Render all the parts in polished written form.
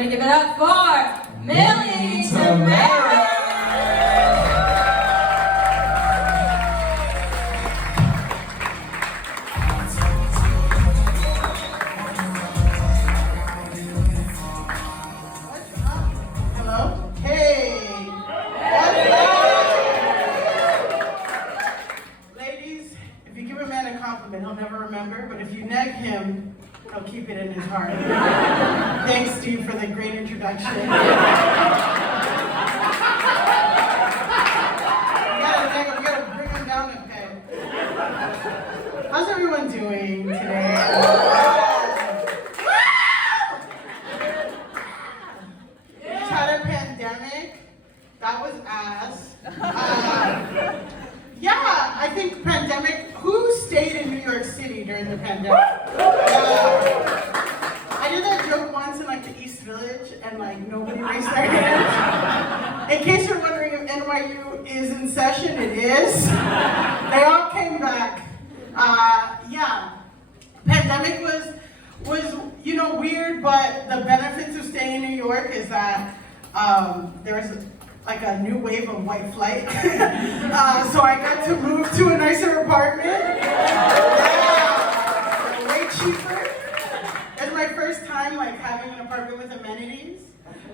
Everybody give it up for Millie Tamarez! Hello? Hey! Ladies, if you give a man a compliment, he'll never remember, but if you neg him, he'll keep it in his heart. Thanks, Steve, for the great introduction. We gotta bring him down a peg. How's everyone doing today? We just had a pandemic. That was ass. Yeah, I think pandemic. Who stayed in New York City during the pandemic? I did that joke once in like the East Village, and like nobody raised their hands. In case you're wondering if NYU is in session, it is. They all came back. Yeah, pandemic was weird, but the benefits of staying in New York is that there's like a new wave of white flight. So I got to move to a nicer apartment. Yeah, way cheaper. It's my first time like having an apartment with amenities.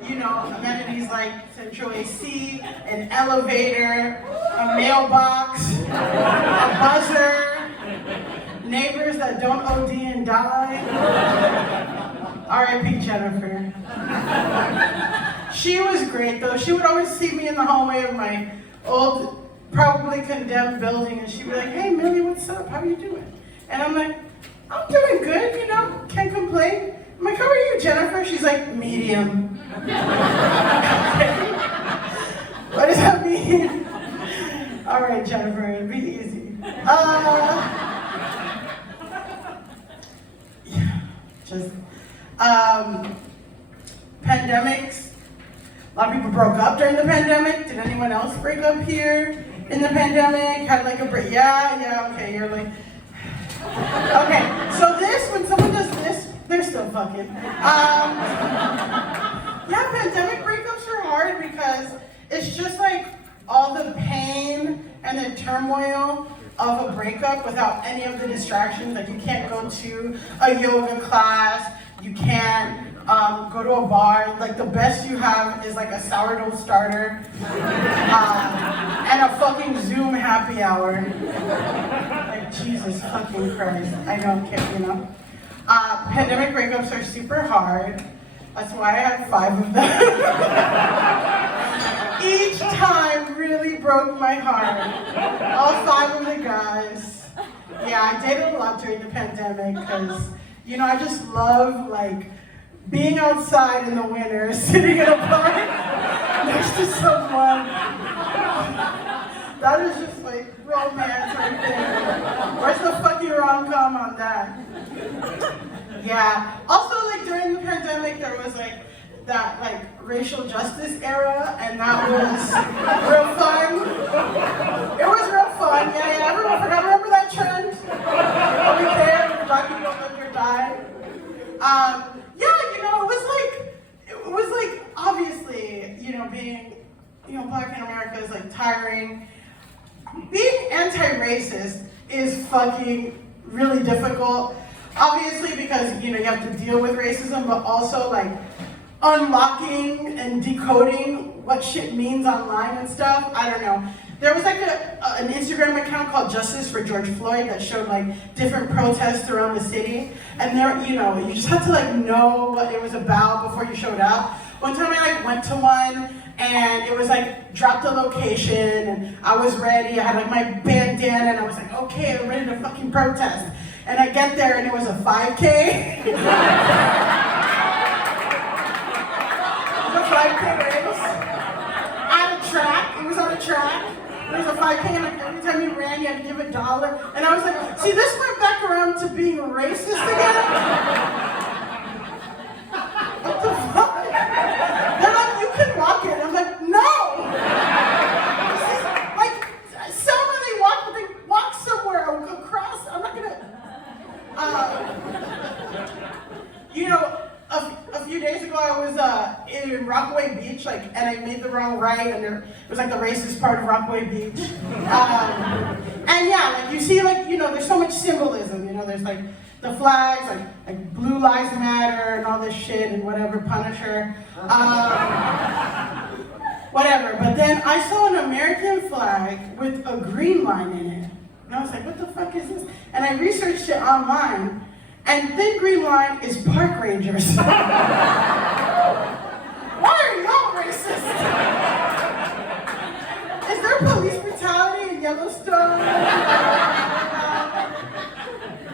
You know, amenities like central AC, an elevator, a mailbox, a buzzer, neighbors that don't OD and die. R.I.P. Jennifer. She was great though. She would always see me in the hallway of my old, probably condemned building, and she'd be like, "Hey Millie, what's up? How are you doing?" And I'm like, "I'm doing good, you know, can't complain." I'm like, "How are you, Jennifer?" She's like, "Medium." What does that mean? All right, Jennifer, be easy. Pandemics. A lot of people broke up during the pandemic. Did anyone else break up here in the pandemic? Had like a break? Yeah, okay, you're like, okay, so this, when someone does this, they're still fucking. Yeah, pandemic breakups are hard because it's just like all the pain and the turmoil of a breakup without any of the distractions. Like you can't go to a yoga class, you can't go to a bar. Like the best you have is like a sourdough starter and a fucking Zoom happy hour. Like Jesus fucking Christ, I don't care, you know. Pandemic breakups are super hard. That's why I had 5 of them. Each time really broke my heart. All 5 of the guys. Yeah, I dated a lot during the pandemic because, you know, I just love like being outside in the winter, sitting in a park next to someone. That is just like romance right there. Where's the fucking rom-com on that? Yeah. Also, like during the pandemic, there was like that like racial justice era, and that was real fun. It was real fun. Yeah. Everyone forgot. Remember that trend? Over there, when black people lived or died. Yeah, you know, it was like obviously, you know, being, you know, black in America is like tiring. Being anti-racist is fucking really difficult. Obviously because, you know, you have to deal with racism, but also like unlocking and decoding what shit means online and stuff. I don't know. There was like an Instagram account called Justice for George Floyd that showed like different protests around the city. And there, you know, you just had to like know what it was about before you showed up. One time I like went to one and it was like drop the location and I was ready. I had like my bandana and I was like, okay, I'm ready to fucking protest. And I get there and it was a 5K. It was a 5K race. On a track. It was on a track. There was a 5K and like every time you ran you had to give $1. And I was like, see, this went back around to being racist again? What the fuck? They're like, you can walk it. I'm like, no! This is like, someone they walk somewhere across. I'm not gonna, you know, a few days ago I I was in Rockaway Beach, like, and I made the wrong right, and it was like the racist part of Rockaway Beach. And yeah, like you see, like, you know, there's so much symbolism. You know, there's like the flags, like Blue Lives Matter and all this shit and whatever, Punisher, whatever. But then I saw an American flag with a green line in it, and I was like, what the fuck is this? And I researched it online. And the green line is park rangers. Why are y'all racist? Is there police brutality in Yellowstone?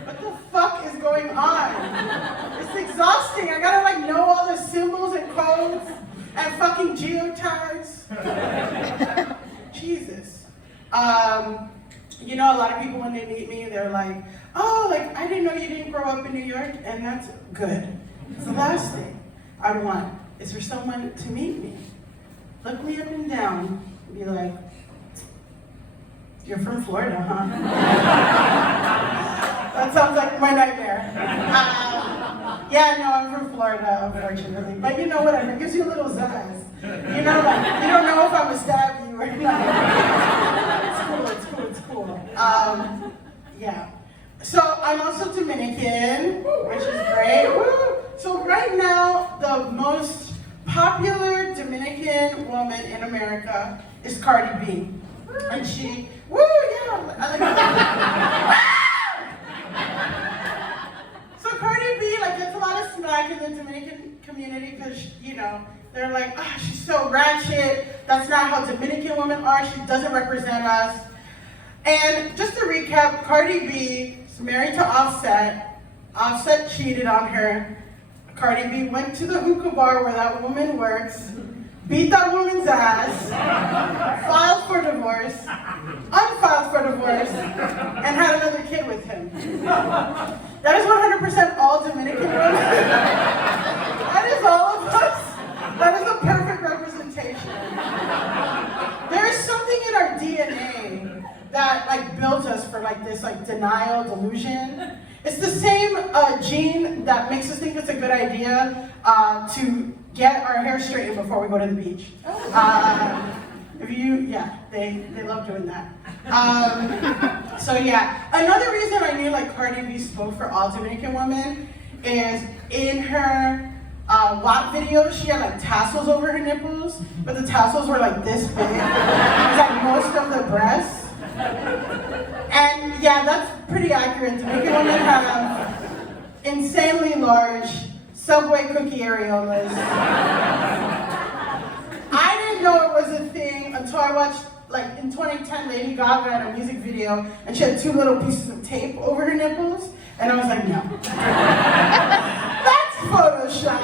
What the fuck is going on? It's exhausting. I gotta like know all the symbols and codes and fucking geotags. Jesus. You know, a lot of people when they meet me, they're like, oh, like, I didn't know you didn't grow up in New York, and that's good. It's the last thing I want is for someone to meet me, look me up and down, and be like, you're from Florida, huh? That sounds like my nightmare. Yeah, no, I'm from Florida, unfortunately. But you know, whatever, it gives you a little zazz. You know, like, you don't know if I'm gonna stab you or not. It's cool. Yeah. So I'm also Dominican, which is great. Woo! So right now, the most popular Dominican woman in America is Cardi B. And she, woo, yeah. So Cardi B like gets a lot of smack in the Dominican community because, you know, they're like, oh, she's so ratchet. That's not how Dominican women are. She doesn't represent us. And just to recap, Cardi B is married to Offset. Offset cheated on her. Cardi B went to the hookah bar where that woman works, beat that woman's ass, filed for divorce, unfiled for divorce, and had another kid with him. That is 100% all Dominican women. That is all of us. That is a perfect representation. There is something in our DNA that like built us for like this like denial, delusion. It's the same gene that makes us think it's a good idea to get our hair straightened before we go to the beach. They love doing that. So yeah, another reason I knew like Cardi B spoke for all Dominican women is in her WAP videos, she had like tassels over her nipples, but the tassels were like this big. It was like most of the breasts. And yeah, that's pretty accurate. Dominican women have insanely large Subway cookie areolas. I didn't know it was a thing until I watched, like in 2010, Lady Gaga had a music video and she had 2 little pieces of tape over her nipples, and I was like, no. That's Photoshop.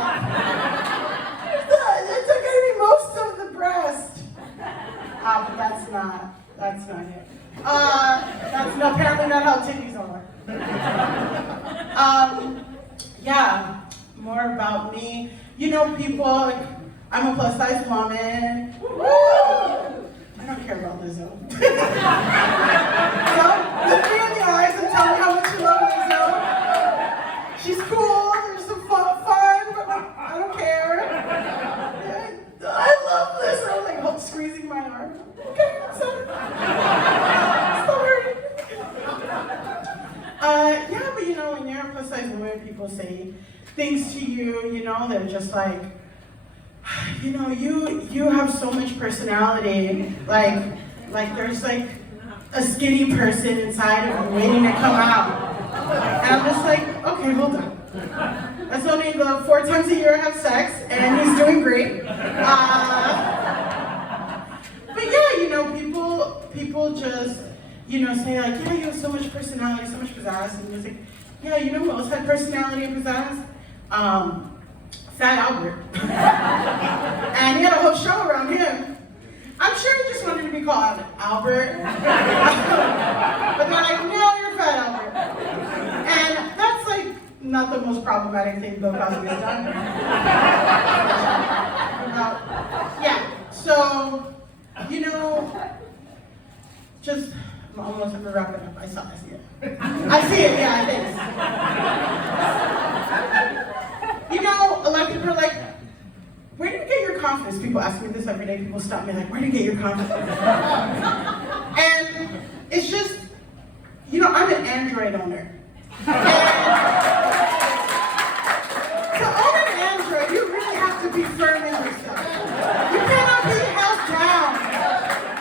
It's gonna be most of the breast. But that's not it. That's apparently not how titties are. Yeah, more about me. You know, people, like, I'm a plus size woman. Woo! I don't care about Lizzo. So, look me in the eyes and tell me how much you love Lizzo. She's cool, there's some fun, but like, I don't care. I love Lizzo. Like, squeezing my arm. Okay, I'm sorry. Yeah, but you know, when you're a plus size woman, people say things to you, you know, they're just like, you know, you have so much personality, like there's like a skinny person inside of you waiting to come out. And I'm just like, okay, hold on. That's only the 4 times a year I have sex, and he's doing great. But yeah, you know, people just, you know, say like, yeah, you have so much personality, so much pizzazz, and it's like, yeah, you know who else had personality and pizzazz? Fat Albert. And he had a whole show around him. I'm sure he just wanted to be called Albert. But they're like, no, you're Fat Albert. And that's like not the most problematic thing Bill Cosby has done. Yeah, so, you know, just, I'm almost wrapping up. I see it. I see it, yeah, thanks. You know, a lot of people are like, confidence? People ask me this every day. People stop me like, where do you get your confidence? And it's just, you know, I'm an Android owner. To own an Android, you really have to be firm in yourself. You cannot be held down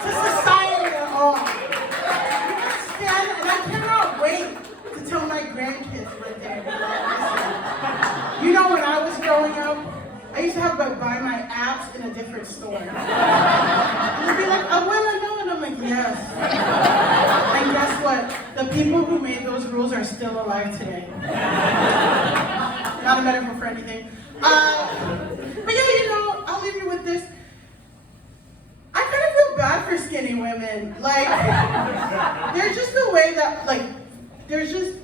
to society at all. You can stand, and I cannot wait to tell my grandkids one day, listen, you know when I was growing up, I used to have to buy my apps in a different store. And they'd be like, Abuela, no, and I'm like, yes. And guess what? The people who made those rules are still alive today. Not a metaphor for anything. But yeah, you know, I'll leave you with this. I kind of feel bad for skinny women. Like, there's just the way that, like, there's just,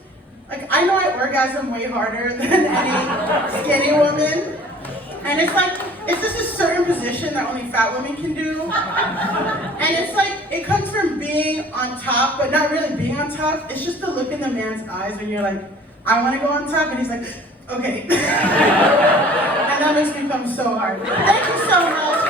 like, I know I orgasm way harder than any skinny woman. And it's like, it's just a certain position that only fat women can do. And it's like, it comes from being on top, but not really being on top. It's just the look in the man's eyes when you're like, I want to go on top, and he's like, okay. And that makes me come so hard. Thank you so much.